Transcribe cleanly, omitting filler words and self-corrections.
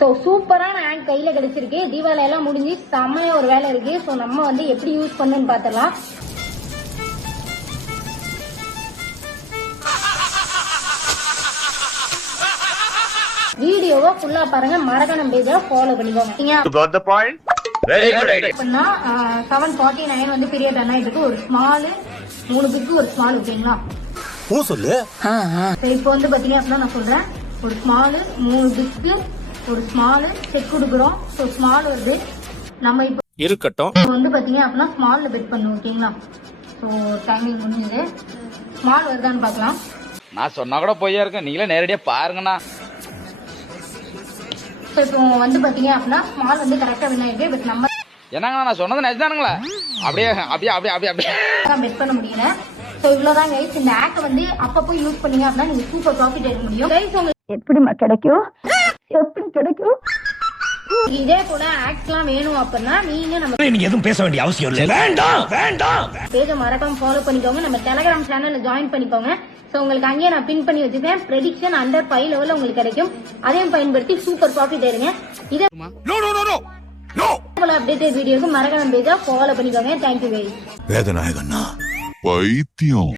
So சூப்பரான ஆங்க் கையில கிடைச்சிருக்கு. தீபாவளி எல்லாம் முடிஞ்சு செம்மையா ஒரு வேலை இருக்கு. ஸோ நம்ம வந்து எப்படி யூஸ் பண்ணுன்னு பார்த்தலாம். வீடியோவை ஃபுல்லா பாருங்க, மறக்காம பேஜை ஃபாலோ பண்ணிக்கோங்க. அப்படின்னா 749 வந்து பீரியட் என்ன இதுக்கு ஒரு ஸ்மால் 3 பிக்கு ஒரு ஸ்மால் ஓகேங்களா. சொல்லு. இப்போ வந்து பாத்தீங்க அப்படின்னா நான் சொல்றேன், ஒரு ஸ்மால் 3 பிக்கு ஒரு ஸ்மால் செக் கொடுக்குறோம். ஸோ ஸ்மால் வருது. நம்ம இப்போ இருக்கட்டும் வந்து பாத்தீங்க அப்படின்னா ஸ்மால்ல பெட் பண்ணுவோம் ஓகேங்களா. ஸோ டைமிங் முடிஞ்சது. ஸ்மால் வருதான்னு பார்க்கலாம். நான் சொன்னா கூட பொய்யா இருக்கேன், நீங்களே நேரடியா பாருங்கண்ணா. ஸோ இப்போ வந்து பாத்தீங்க அப்படின்னா ஸ்மால் வந்து கரெக்டா வின் ஆயிருக்கு. பட் நம்ம என்னங்கண்ணா நான் சொன்னது நிஜதானுங்களா? அப்படியே அப்படியே அப்படியே அப்படியே அப்படியே பெட் பண்ண முடியல. ஸோ இவ்வளவுதான் கைஸ். இந்த ஆக்கை வந்து அப்பப்போ யூஸ் பண்ணீங்க அப்படின்னா நீங்க சூப்பர் ப்ராஃபிட் எடுக்க முடியும் கைஸ். உங்களுக்கு எப்படிமா கிடைக்கும், எப்படி கிடைக்கும்? இதே போல ஆக்ட்ஸ்லாம் வேணும் அப்படின்னா நீங்க நம்ம நீங்க எதுவும் பேச வேண்டிய அவசியம் இல்லை. வேண்டாம் வேண்டாம். பேஜை மறக்காம ஃபாலோ பண்ணிக்கோங்க. நம்ம டெலிகிராம் சேனல்ல ஜாயின் பண்ணிக்கோங்க. ஸோ உங்களுக்கு அங்கேயே நான் பின் பண்ணி வச்சிருக்கேன். ப்ரெடிக்ஷன் அண்டர் 5 லெவல்ல உங்களுக்கு கிடைக்கும். அதையும் பயன்படுத்தி சூப்பர் ப்ராஃபிட் எடுங்க. இதே போல அப்டேட்டட் வீடியோக்கு மறக்காம பேஜை ஃபாலோ பண்ணிக்கோங்க. Thank you guys. வேதநாயகண்ணா பைத்தியம்.